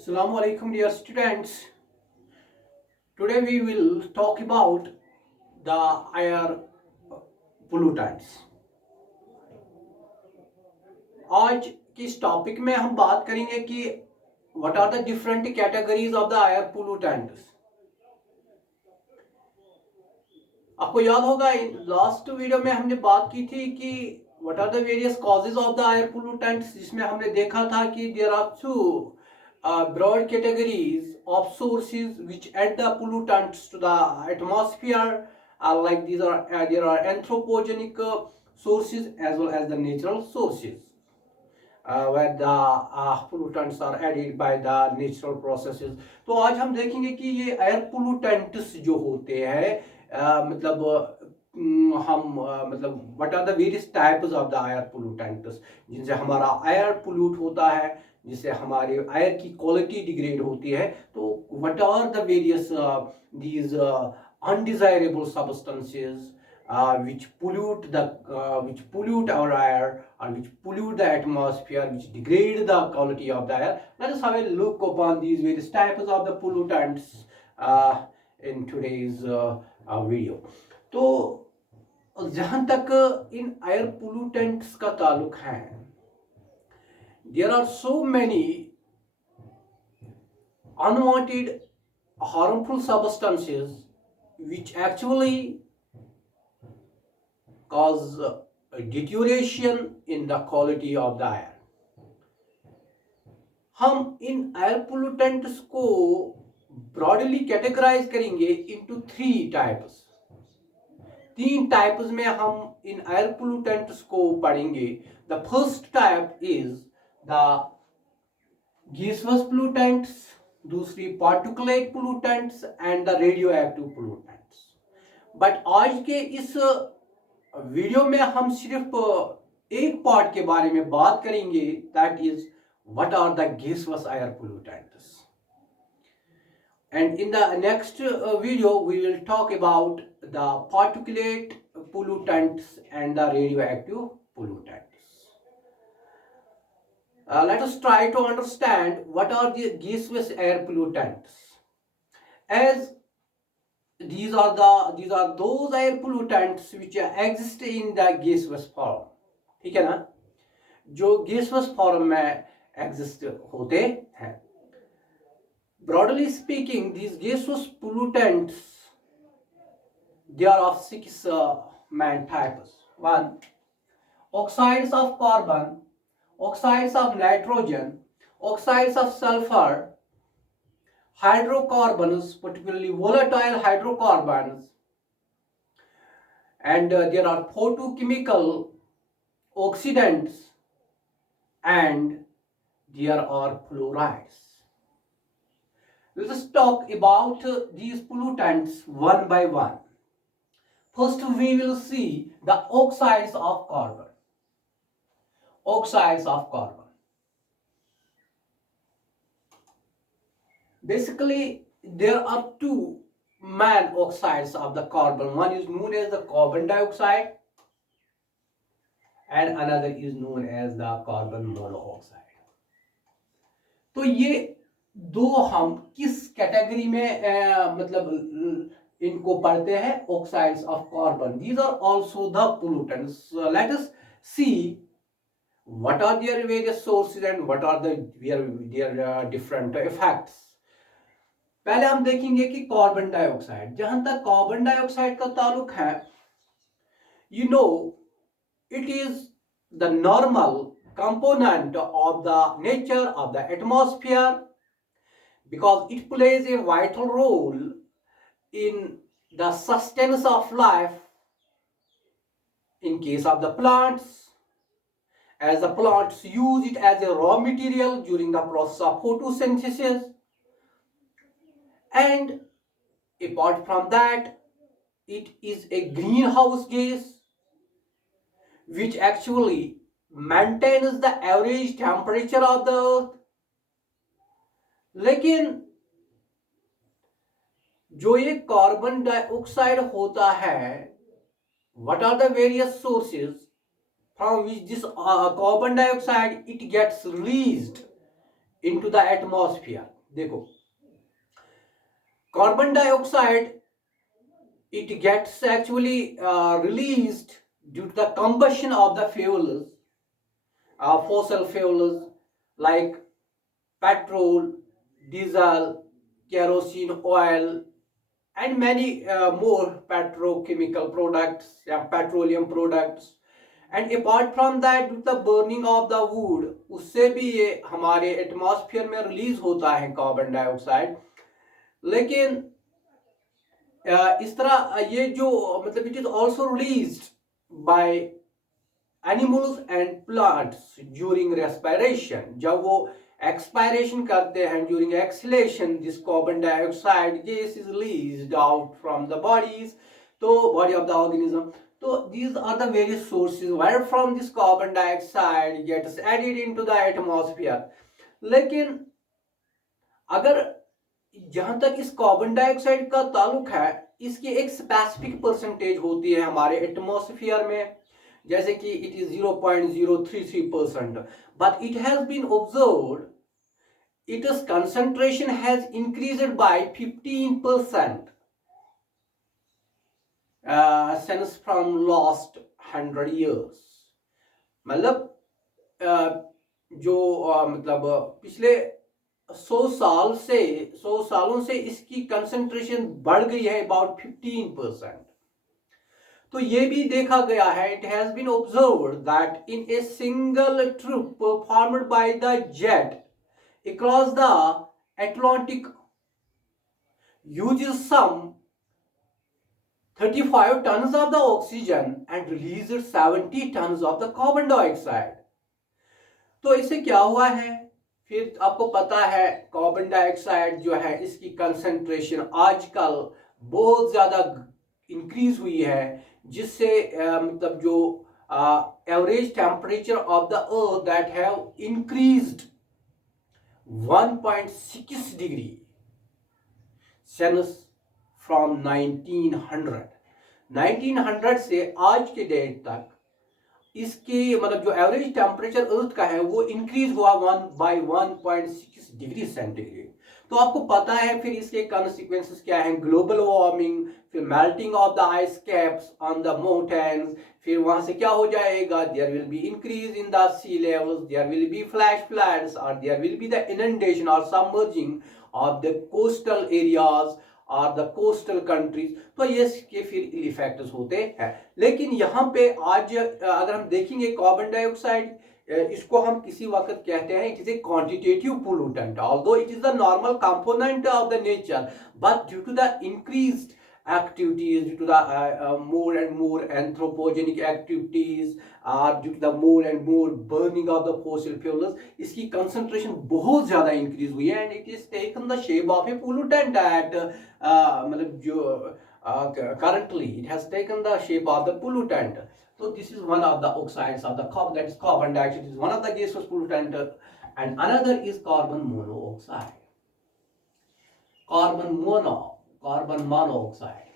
Assalamu alaikum dear students. Today we will talk about the air pollutants. आज के इस topic में हम बात करेंगे कि what are the different categories of the air pollutants. आपको याद होगा लास्ट वीडियो में हमने बात की थी कि what are the various causes of the air pollutants, जिसमें हमने देखा था कि there are two broad categories of sources which add the pollutants to the atmosphere. Like these are there are anthropogenic sources as well as the natural sources, where the pollutants are added by the natural processes. तो आज हम देखेंगे कि ये air pollutants जो होते हैं मतलब हम मतलब what are the various types of the air pollutants, जिनसे हमारा एयर पोल्यूट होता है, जिससे हमारे एयर की क्वालिटी डिग्रेड होती है. तो what are the various these undesirable substances which pollute our air or which pollute the atmosphere, which degrade the quality of the air. Let us have a look upon these various types of the pollutants in today's video. तो जहां तक इन air pollutants का ताल्लुक है, there are so many unwanted harmful substances which actually cause deterioration in the quality of the air. हम इन air pollutants को broadly categorize करेंगे इनटू थ्री टाइप्स. तीन टाइप्स में हम इन एयर पोल्यूटेंट्स को पढ़ेंगे. The first type is the gaseous pollutants, दूसरी particulate pollutants and the radioactive pollutants. But आज के इस वीडियो में हम सिर्फ एक पार्ट के बारे में बात करेंगे, that is what are the gaseous air pollutants. And in the next video we will talk about the particulate pollutants and the radioactive pollutants. Let us try to understand what are the gaseous air pollutants. As these are those air pollutants which exist in the gaseous form. ठीक है ना, जो gaseous form में exist होते हैं. Broadly speaking, these gaseous pollutants, they are of six main types. One, oxides of carbon, oxides of nitrogen, oxides of sulfur, hydrocarbons, particularly volatile hydrocarbons, and there are photochemical oxidants, and there are fluorides. Let us talk about these pollutants one by one. First, we will see the oxides of carbon. Oxides of carbon. Basically, there are two main oxides of the carbon. One is known as the carbon dioxide, and another is known as the carbon monoxide. तो ये दो हम किस category में मतलब इनको पढ़ते हैं? Oxides of carbon. These are also the pollutants. Let us see what are their various sources and what are their different effects. पहले हम देखेंगे कि कार्बन डाइऑक्साइड. जहां तक कार्बन डाइऑक्साइड का ताल्लुक है, you know it is the normal component of the nature of the atmosphere, because it plays a vital role in the sustenance of life in case of the plants, as the plants use it as a raw material during the process of photosynthesis. And apart from that, it is a greenhouse gas which actually maintains the average temperature of the earth. लेकिन जो ये carbon dioxide होता है, what are the various sources from which this carbon dioxide it gets released into the atmosphere. देखो, carbon dioxide, it gets actually released due to the combustion of the fuels, fossil fuels like petrol, diesel, kerosene oil, and many more petrochemical products, petroleum products. And apart from that, with the burning of the wood, उससे भी ये हमारे atmosphere में release होता है carbon dioxide. लेकिन इस तरह ये जो मतलब it is also released by animals and plants during respiration. जब वो एक्सपायरेशन करते हैं, during exhalation, this carbon dioxide gas is released out from the bodies, तो body of the organism. So these are the various sources where from this carbon dioxide gets added into the atmosphere. लेकिन अगर जहां तक इस carbon dioxide का ताल्लुक है, इसकी एक स्पेसिफिक परसेंटेज होती है हमारे एटमॉस्फेयर में, जैसे कि it is 0.033%, but it has been observed its concentration has increased by 15% since from last 100 years. मतलब जो मतलब पिछले 100 सालों से इसकी कंसंट्रेशन बढ़ गई है अबाउट 15%. तो ये भी देखा गया है, it has been observed that in a single trip performed by the jet across the Atlantic uses some 35 tons of the oxygen and releases 70 tons of the carbon dioxide. तो इससे क्या हुआ है, फिर आपको पता है कार्बन डाइऑक्साइड जो है इसकी कंसंट्रेशन आजकल बहुत ज्यादा इंक्रीज हुई है, जिससे मतलब जो average temperature of the earth that have increased 1.6 degree Celsius from 1900 से आज के डेट तक इसके मतलब जो एवरेज टेम्परेचर अर्थ का है वो इंक्रीज हुआ 1.6 डिग्री सेंटीग्रेड. तो आपको पता है फिर इसके कॉन्सिक्वेंसेस क्या हैं, ग्लोबल वार्मिंग, फिर melting of the ice caps on the mountains, फिर वहां से क्या हो जाएगा, there will be increase in the sea levels, there will be flash floods, और there will be the inundation और submerging of the coastal areas और the coastal countries. तो ये इसके फिर इफेक्ट्स होते हैं. लेकिन यहाँ पे आज अगर हम देखेंगे कार्बन डाइऑक्साइड, इसको हम किसी वक्त कहते हैं it is a quantitative pollutant, although it is the normal component of the nature, but due to the increased activities, due to the more and more anthropogenic activities, due to the more and more burning of the fossil fuels, इसकी concentration बहुत ज़्यादा increase हुई है, and it is taken the shape of a pollutant at मतलब जो currently it has taken the shape of the pollutant. So this is one of the oxides of the carbon, that is carbon dioxide is one of the gaseous pollutant, and another is carbon monoxide. Carbon monoxide.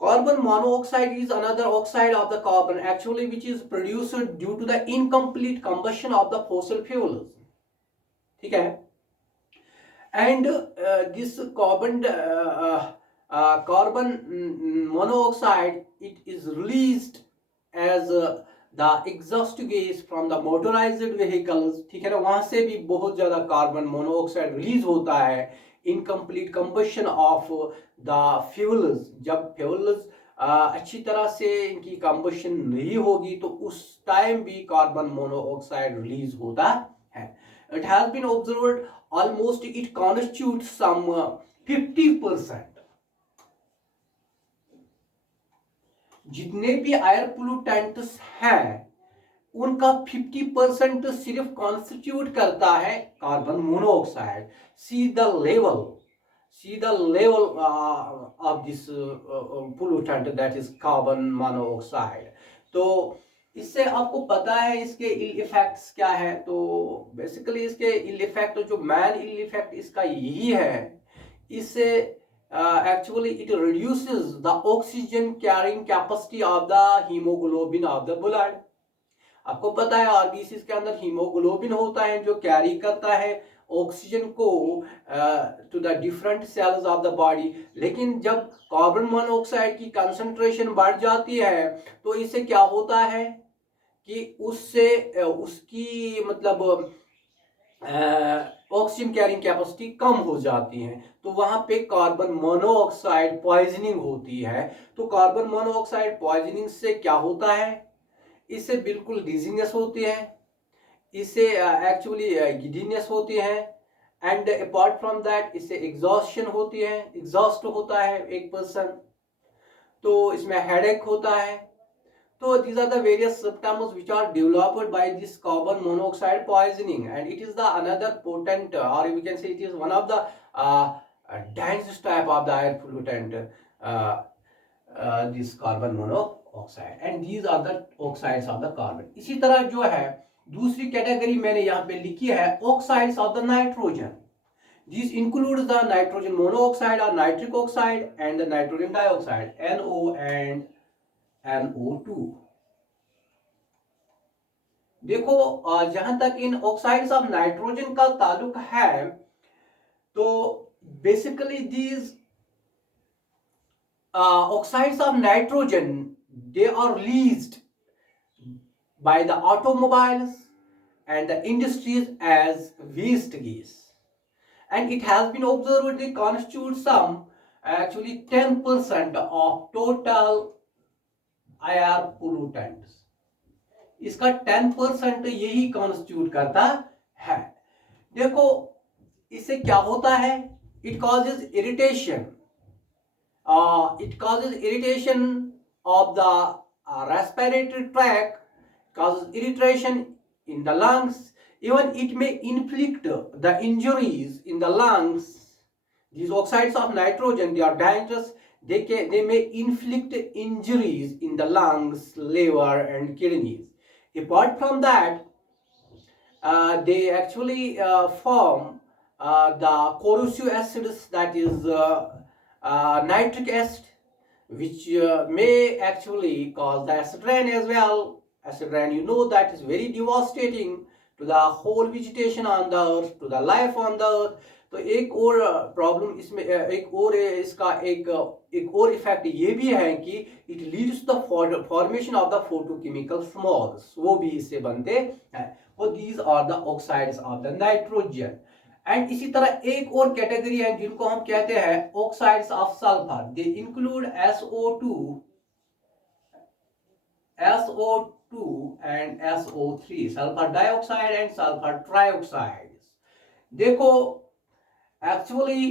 Carbon monoxide is another oxide of the carbon actually which is produced due to the incomplete combustion of the fossil fuels. ठीक है? And this carbon monoxide, it is released as the exhaust gas from the motorized vehicles. ठीक है ना, वहां से भी बहुत ज्यादा कार्बन मोनोऑक्साइड रिलीज होता है. Incomplete combustion of the fuels, जब फ्यूल्स अच्छी तरह से इनकी कंबशन नहीं होगी तो उस टाइम भी कार्बन मोनोऑक्साइड रिलीज होता है. It has been observed almost it constitutes some 50%. जितने भी एयर पोल्यूटेंट्स हैं उनका 50% सिर्फ कॉन्स्टिट्यूट करता है carbon monoxide. See the level of this pollutant that is carbon monoxide. तो इससे आपको पता है इसके इल इफेक्ट्स क्या है. तो बेसिकली इसके इल इफेक्ट, जो मेन इल इफेक्ट इसका यही है, इससे actually it reduces the oxygen carrying capacity of the hemoglobin of the blood. आपको पता है आरबीसी के अंदर हीमोग्लोबिन होता है जो कैरी करता है ऑक्सीजन को to the different cells of the body. लेकिन जब कार्बन मोनोऑक्साइड की कंसंट्रेशन बढ़ जाती है तो इससे क्या होता है कि उससे उसकी मतलब ऑक्सीजन कैरिंग कैपेसिटी कम हो जाती है, तो वहां पे कार्बन मोनोऑक्साइड पॉइजनिंग होती है। तो कार्बन मोनोऑक्साइड पॉइजनिंग से क्या होता है, इससे बिल्कुल डिजीनेस होती है, इससे एक्चुअली गिडीनेस होती है, एंड अपार्ट फ्रॉम दैट इससे एग्जॉस्शन होती है, एग्जॉस्ट होता है एक पर्सन, तो इसमें हेडेक होता है। So these are the various symptoms which are developed by this carbon monoxide poisoning, and it is the another potent, or we can say it is one of the dangerous type of the air pollutant, this carbon monoxide, and these are the oxides of the carbon. इसी तरह जो है दूसरी category मैंने यहाँ पे लिखी है oxides of the nitrogen. These includes the nitrogen monoxide or nitric oxide and the nitrogen dioxide, NO and NO2। देखो जहां तक इन ऑक्साइड्स ऑफ नाइट्रोजन का ताल्लुक है, तो basically these oxides of nitrogen they are released by the automobiles and the industries as waste gas, and it has been observed they constitute some actually 10% of total air pollutants। इसका 10% यही constitute करता है। देखो इससे क्या होता है, it causes irritation, of the respiratory tract, causes irritation in the lungs, even it may inflict the injuries in the lungs। These oxides of nitrogen, they are dangerous, they may inflict injuries in the lungs, liver and kidneys। Apart from that, they actually form the corrosive acids, that is nitric acid, which may actually cause the acid rain as well। Acid rain, you know, that is very devastating to the whole vegetation on the earth, to the life on the earth। तो एक और problem इसमें, एक और इसका एक और effect ये भी है कि it leads the formation of the photochemical smogs, वो भी इससे बनते हैं। और these are the oxides of the nitrogen. And इसी तरह एक और कैटेगरी है जिनको हम कहते हैं oxides of sulphur. They include SO2 and SO3, sulfur dioxide and sulfur trioxides। देखो actually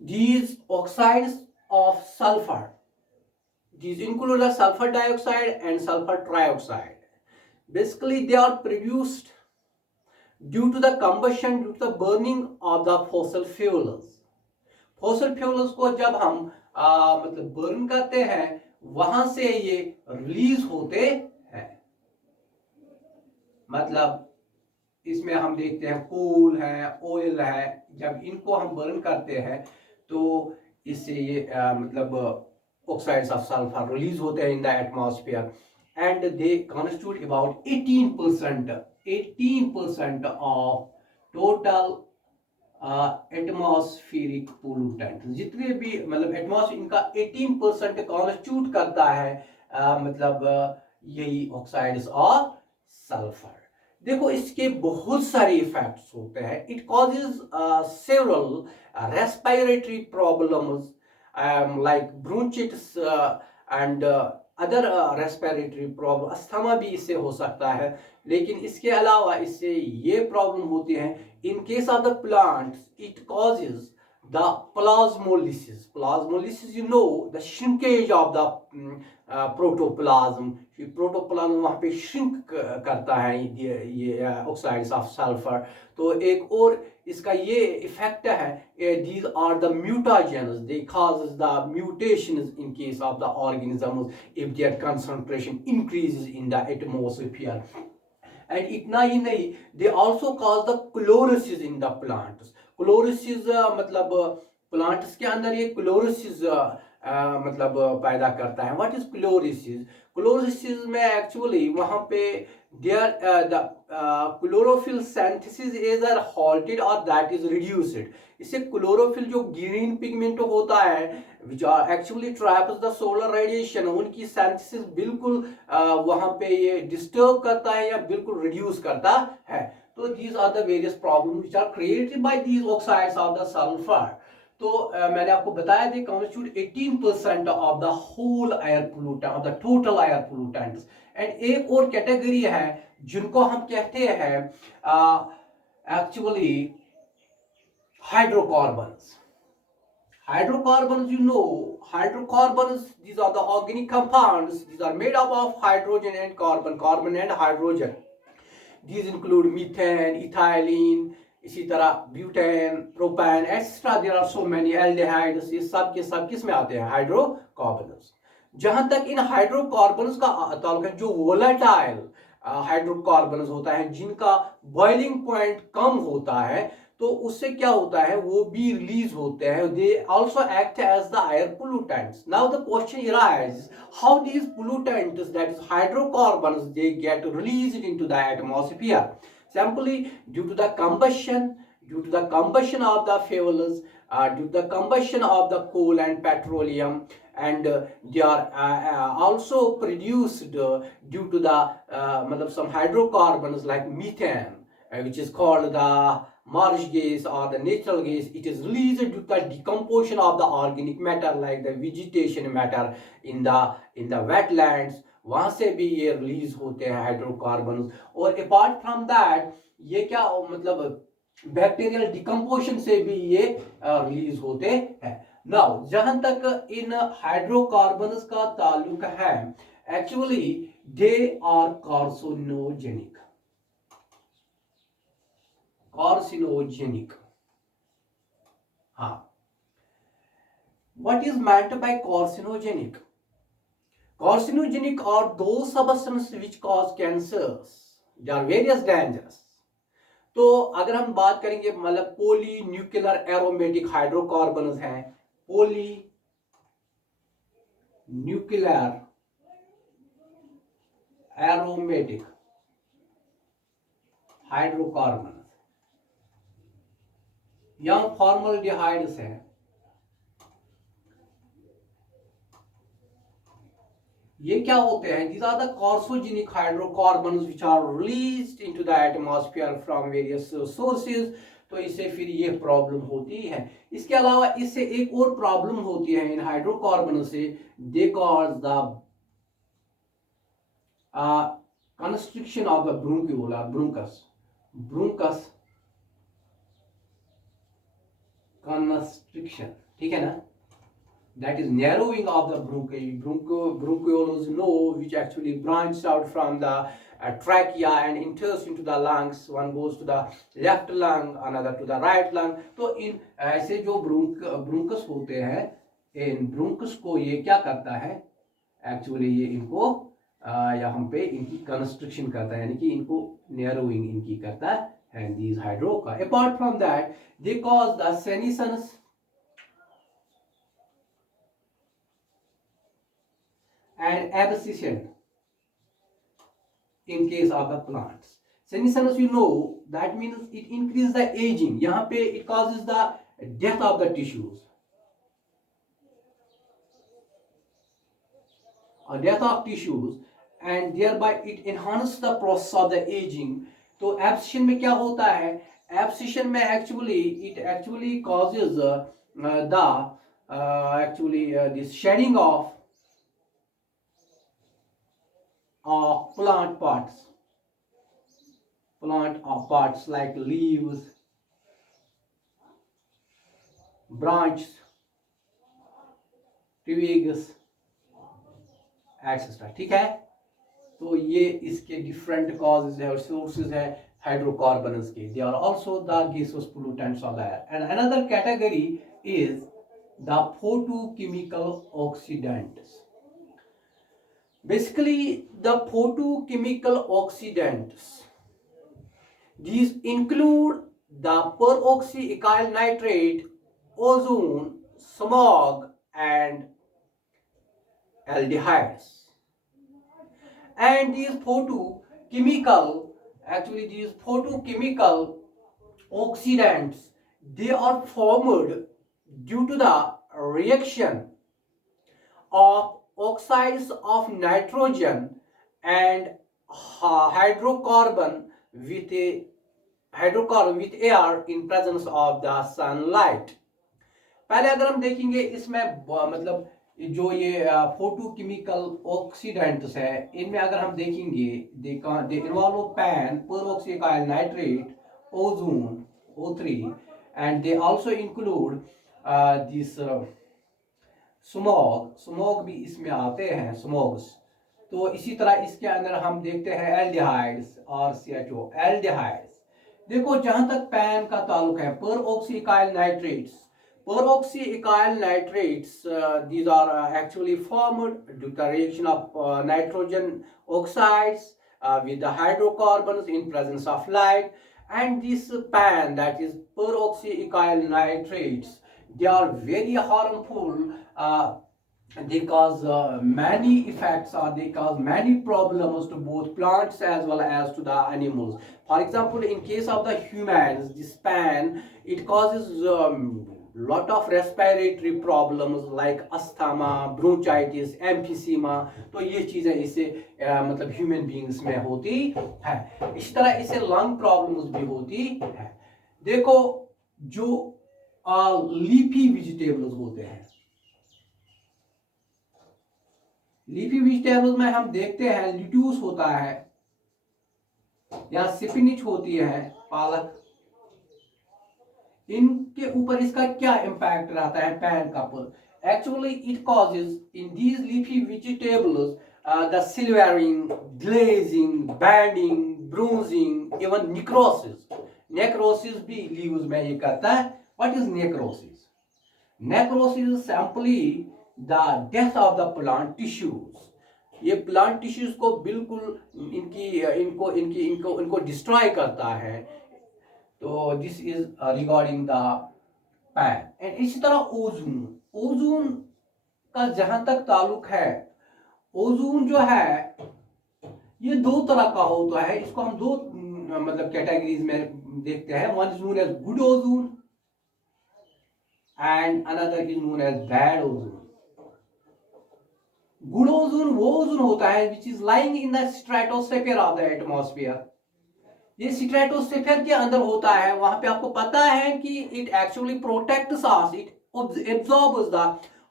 these oxides of sulfur, these include the sulfur dioxide and sulfur trioxide। Basically they are produced due to the combustion, due to the burning of the fossil fuels। fossil fuels को जब हम मतलब burn करते हैं वहां से ये release होते हैं। मतलब इसमें हम देखते हैं कोल है, ऑयल है, जब इनको हम बर्न करते हैं तो इससे ये मतलब ऑक्साइड्स ऑफ सल्फर रिलीज होते हैं in the atmosphere, and they constitute about 18% of total atmospheric pollutant. जितने भी मतलब एटमॉस्फेयर, इनका 18% कॉन्स्टिट्यूट करता है मतलब यही ऑक्साइड्स ऑफ सल्फर। देखो इसके बहुत सारे इफेक्ट्स होते हैं। It causes several respiratory problems like bronchitis and other respiratory problem, asthma भी इससे हो सकता है। लेकिन इसके अलावा इससे ये प्रॉब्लम होती है in case of the plants, it causes the plasmolysis. Plasmolysis, you know, the shrinkage of the protoplasm. Protoplasm वहां पे श्रिंक करता है ये ऑक्साइड्स ऑफ सल्फर। तो एक और इसका ये इफेक्ट है, these are the mutagens, they causes the mutations in case of the organisms if their concentration increases in the atmosphere। and इतना ही नहीं, they also cause the chlorosis in the plants। chlorosis मतलब plants के अंदर ये chlorosis मतलब पैदा करता है। What is chlorosis? क्लोरोसिस में एक्चुअली वहां पे there the chlorophyll synthesis is are halted और दैट इज रिड्यूस्ड। इससे क्लोरोफिल जो ग्रीन पिगमेंट होता है which are actually traps the solar radiation, उनकी सिंथेसिस बिल्कुल वहां पे ये डिस्टर्ब करता है या बिल्कुल रिड्यूस करता है। तो these are the various problems which are created by these oxides of the sulfur। तो मैंने आपको बताया दे constitute 18% of the whole air pollutant of the total air pollutants। And एक और कैटेगरी है जिनको हम कहते हैं actually hydrocarbons. Hydrocarbons, hydrocarbons, these are the organic compounds. These are made up of hydrogen and carbon and hydrogen. These include methane, ethylene, इसी तरह butane, propane, etcetera. There are so many aldehydes. ये सब के सब किस में आते हैं? हाइड्रोकार्बन्स। जहां तक इन हाइड्रोकार्बन्स का ताल्लुक है, जो वोलेटाइल हाइड्रोकार्बन्स होता है, जिनका बॉइलिंग पॉइंट कम होता है, तो उससे क्या होता है, वो भी रिलीज होते हैं। They also act as the air pollutants. Now the question arises, how these pollutants, that is hydrocarbons, they get released into the atmosphere? Simply due to the combustion, of the fuels, due to the combustion of the coal and petroleum, and they are also produced due to the some hydrocarbons like methane, which is called the marsh gas or the natural gas. It is released due to the decomposition of the organic matter like the vegetation matter in the wetlands। वहां से भी ये release होते हैं hydrocarbon. और apart from that ये क्या मतलब बैक्टीरियल डिकम्पोजिशन से भी ये रिलीज होते हैं। नाउ जहां तक इन हाइड्रोकार्बन्स का ताल्लुक है, एक्चुअली दे आर कार्सिनोजेनिक। हाँ, what is meant by carcinogenic? Carcinogenic are those substances which cause cancers. They are various dangerous। तो अगर हम बात करेंगे मतलब पोली न्यूक्लियर एरोमेटिक हाइड्रोकार्बन्स हैं, पोली न्यूक्लियर एरोमेटिक हाइड्रोकार्बन या फॉर्मल्डिहाइड्स हैं। ये क्या होते हैं? These are the carcinogenic hydrocarbons which are released into the atmosphere from various sources। तो इससे फिर ये प्रॉब्लम होती है। इसके अलावा इससे एक और प्रॉब्लम होती है इन हाइड्रोकार्बन से। They cause the constriction of the bronchiole, bronchus constriction, ठीक है ना? That is narrowing of the bronchioles node, which actually branches out from the trachea and enters into the lungs। One goes to the left lung, another to the right lung। तो इन ऐसे जो bronchus होते हैं, इन bronchus को ये क्या करता है? एक्चुअली ये इनको यहाँ पे इनकी कंस्ट्रक्शन करता है, यानी कि इनको नैरोइंग इनकी करता है these hydrocarbons। Apart from that, they cause the senescence and abscission in case of the plants। Senescence, that means it increases the aging। यहाँ पे it causes the death of the tissues, and thereby it enhances the process of the aging। तो abscission में क्या होता है? Abscission में it actually causes this shedding of plant parts like leaves, branches, twigs, etc। ठीक है? तो ये इसके डिफरेंट कॉजेज है और सोर्सेज है हाइड्रोकार्बन्स के। They are also the gaseous pollutants of the air। And another category is the photochemical oxidants। Basically, the photochemical oxidants, these include the peroxyethyl nitrate, ozone, smog, and aldehydes. And these photochemical oxidants, they are formed due to the reaction of oxides of nitrogen and hydrocarbon with air in presence of the sunlight. पहले अगर हम देखेंगे इसमें मतलब जो ये photochemical oxidants है, इनमें अगर हम देखेंगे they involve PAN, peroxyacyl nitrate, ozone O3, and they also include this smog भी इसमें आते हैं, स्मॉग्स। तो इसी तरह इसके अंदर हम देखते हैं एल्डिहाइड्स और CHO एल्डिहाइड्स। देखो जहां तक पैन का ताल्लुक है, पेरोक्सिकाइल nitrates, these are actually formed due to the reaction of nitrogen oxides with the hydrocarbons in presence of light. And this PAN, that is peroxyethyl nitrates, they are very harmful. They cause many effects, or they cause many problems to both plants as well as to the animals. For example, in case of the humans, this PAN, it causes lot of respiratory problems like asthma, bronchitis, emphysema. तो ये चीजें इससे मतलब human beings में होती है। इस तरह इससे लंग प्रॉब्लम्स भी होती है। देखो जो लीफी वेजिटेबल्स होते हैं, लीफी वेजिटेबल्स में हम देखते हैं लिट्यूस होता है या स्पिनिच होती है, पालक, इनके ऊपर इसका क्या इम्पैक्ट रहता है पैन का पर? Actually it causes in these leafy vegetables the silvering, glazing, banding, bruising, even necrosis भी लीव्स में ये करता है। What is necrosis? Necrosis simply the death of the plant tissues. ये प्लांट टिश्यूज को बिल्कुल इनको डिस्ट्रॉय करता है। तो this is regarding the PAN. And इसी तरह ओजोन का जहां तक ताल्लुक है, ओजोन जो है ये दो तरह का होता है। इसको हम दो मतलब कैटेगरीज में देखते हैं। One is known as good ozone and another is known as bad ozone. Good ozone वो ओजोन होता है which is lying in the stratosphere of the atmosphere. ये स्ट्रेटोस्फीयर के अंदर होता है। वहां पे आपको पता है कि it actually protects us, it absorbs the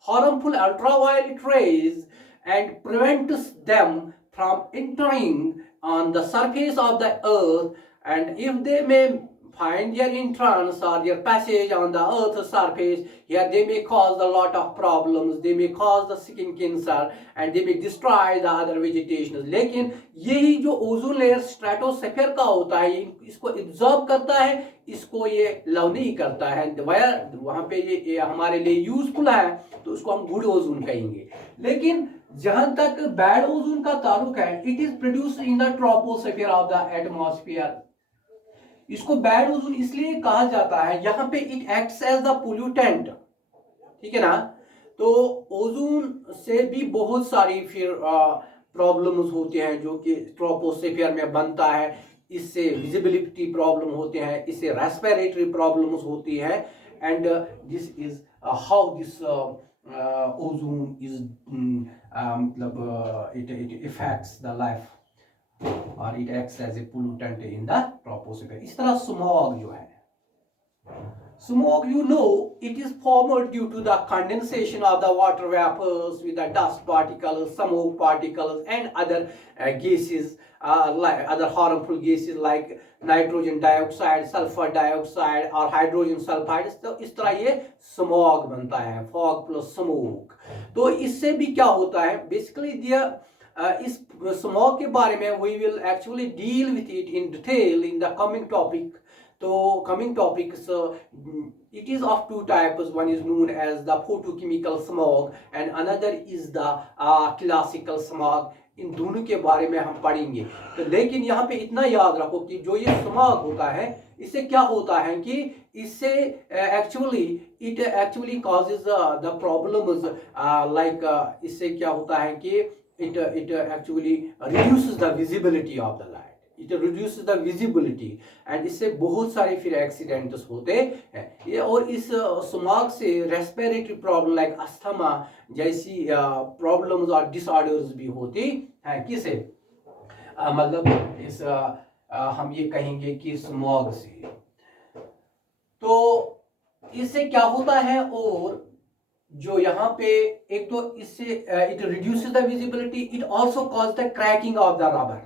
harmful ultraviolet rays and prevents them from entering on the surface of the earth, and if they may find their entrance or their passage on the earth's surface, here they may cause a lot of problems. They may cause the skin cancer and they may destroy the other vegetation. लेकिन यही जो ozone layer stratosphere का होता है, इसको absorb करता है, इसको ये लव नहीं करता है। वहां पे ये हमारे लिए यूजफुल है, तो उसको हम गुड ओजोन कहेंगे। लेकिन जहां तक बैड ओजोन का ताल्लुक है, it is produced in the troposphere of the atmosphere. इसको बैड ओजोन इसलिए कहा जाता है, यहाँ पे it acts as the pollutant, ठीक है ना। तो ओजोन से भी बहुत सारी फिर प्रॉब्लम्स होते हैं जो कि ट्रोपोस्फीयर में बनता है। इससे विजिबिलिटी प्रॉब्लम होते हैं, इससे रेस्पिरेटरी प्रॉब्लम्स होती है। And this is how this ozone is मतलब इट इफेक्ट्स द लाइफ और it acts as a pollutant in the troposphere. इस तरह स्मॉग जो है, smog you know it is formed due to the condensation of the water vapours with the dust particles, smoke particles and other gases, other harmful gases like nitrogen dioxide, sulphur dioxide और hydrogen sulphide. तो इस तरह ये smog बनता है, fog plus smoke. तो इससे भी क्या होता है, बेसिकली इस स्मॉग के बारे में we will actually deal with it in detail in the coming topic. तो coming topics it is of two types. One is known as the photochemical smog and another is the classical smog. इन दोनों के बारे में हम पढ़ेंगे। तो लेकिन यहाँ पे इतना याद रखो कि जो ये स्मॉग होता है, इससे क्या होता है कि इससे actually it actually causes the problems like इससे क्या होता है कि it actually reduces the visibility of the light, it reduces the visibility, and इससे बहुत सारे फिर एक्सीडेंट्स होते हैं ये। और इस स्मॉग से रेस्पिरेटरी प्रॉब्लम लाइक अस्थमा जैसी प्रॉब्लम्स और डिसऑर्डर्स भी होती हैं। किसे मतलब इस हम ये कहेंगे कि स्मॉग से। तो इससे क्या होता है, और जो यहाँ पे एक तो इससे it reduces the visibility, it also cause the cracking of the rubber.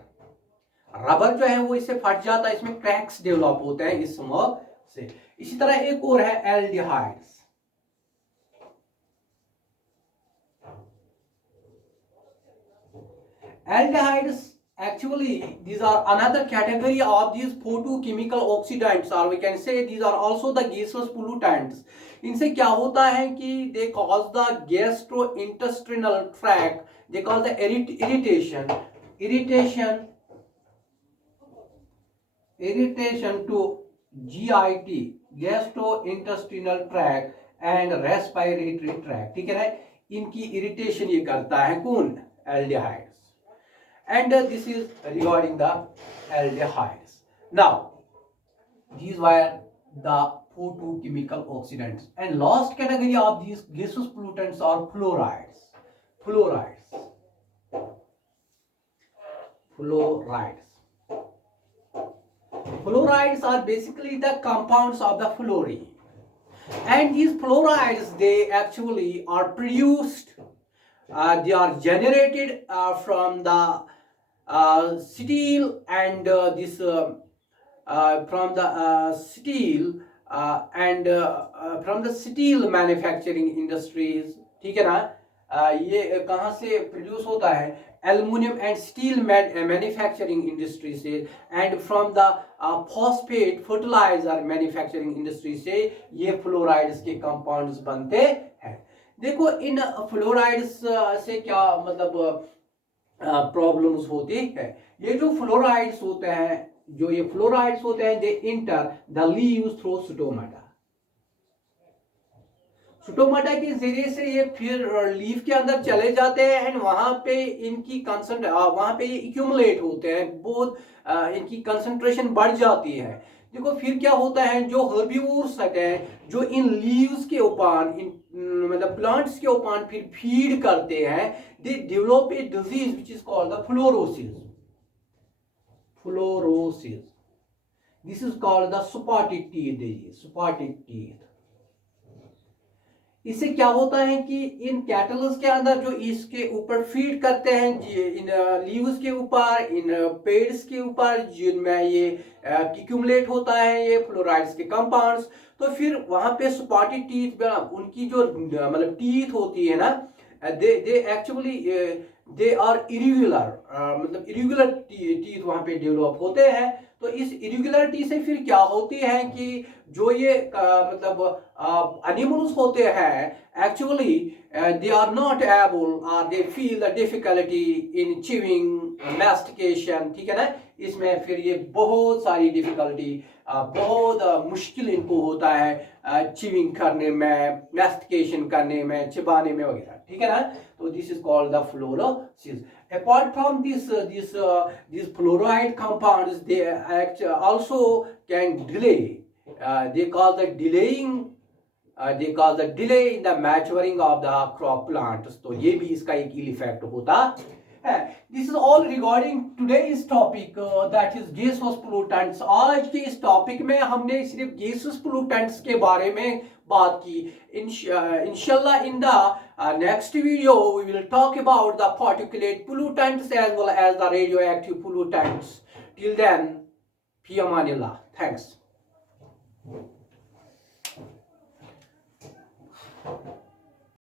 Rubber जो है वो इससे फट जाता है, इसमें क्रैक्स डेवलप होते हैं इस स्मोक से। इसी तरह एक और है aldehydes. Aldehydes, actually these are another category of these photochemical oxidants, or we can say these are also the gaseous pollutants. इनसे क्या होता है कि they cause the gastrointestinal tract, they cause the irritation to GIT, gastrointestinal tract and respiratory tract, ठीक है ना। इनकी irritation ये करता है कौन, aldehydes. And this is regarding the aldehydes. Now these were the photochemical oxidants, and last category of these gaseous pollutants are fluorides. Fluorides are basically the compounds of the fluorine, and these fluorides, they actually are produced, they are generated from the steel and from the steel and from the steel manufacturing industries, ठीक है ना। ये कहाँ से produce होता है, aluminium and steel manufacturing industry से, and from the phosphate fertiliser manufacturing industry से ये फ्लोराइड्स के कंपाउंड्स बनते हैं। देखो इन फ्लोराइड्स से क्या मतलब प्रॉब्लम्स होती है। ये जो फ्लोराइड्स होते हैं they enter the leaves through stomata के जरिए से ये फिर लीफ के अंदर चले जाते हैं, एंड वहां पे इनकी वहां पे ये इक्यूमुलेट होते हैं, बहुत इनकी कंसंट्रेशन बढ़ जाती है। देखो फिर क्या होता है, जो हर्बीवोर्स हैं जो इन लीव्स के ऊपर मतलब प्लांट्स के ऊपर फिर फीड करते हैं, they develop a disease which is called the fluorosis. This is called the spotted teeth disease. इससे क्या होता है कि इन कैटल्स के अंदर जो इसके ऊपर फीड करते हैं, इन लीव्स के ऊपर, इन पेड्स के ऊपर जिनमें ये एक्यूमुलेट होता है ये फ्लोराइड्स के कंपाउंड्स, तो फिर वहां पे स्पॉटेड टीथ, उनकी जो मतलब टीथ होती है ना, they actually they are irregular, मतलब इरेगुलर टीथ वहां पे डेवलप होते हैं। तो इस इरेगुलरिटी से फिर क्या होती है कि जो ये मतलब एनिमल्स होते हैं actually they are not able और they feel the difficulty in chewing mastication, ठीक है ना। इसमें फिर ये बहुत सारी डिफिकल्टी, बहुत मुश्किल इनको होता है च्यूइंग करने में, मैस्टिकेशन करने में, चिबाने में वगैरह, ठीक है ना। तो this is called the fluorosis. Apart from these fluoride compounds, they also can delay. They cause the delay in the maturing of the crop plants. तो ये भी इसका एक ill effect होता है। This is all regarding today's topic, that is gaseous pollutants. आज के इस टॉपिक में हमने सिर्फ gaseous pollutants के बारे में बात की। Inshallah in the next video we will talk about the particulate pollutants as well as the radioactive pollutants. Till then, fi amanillah. Thanks.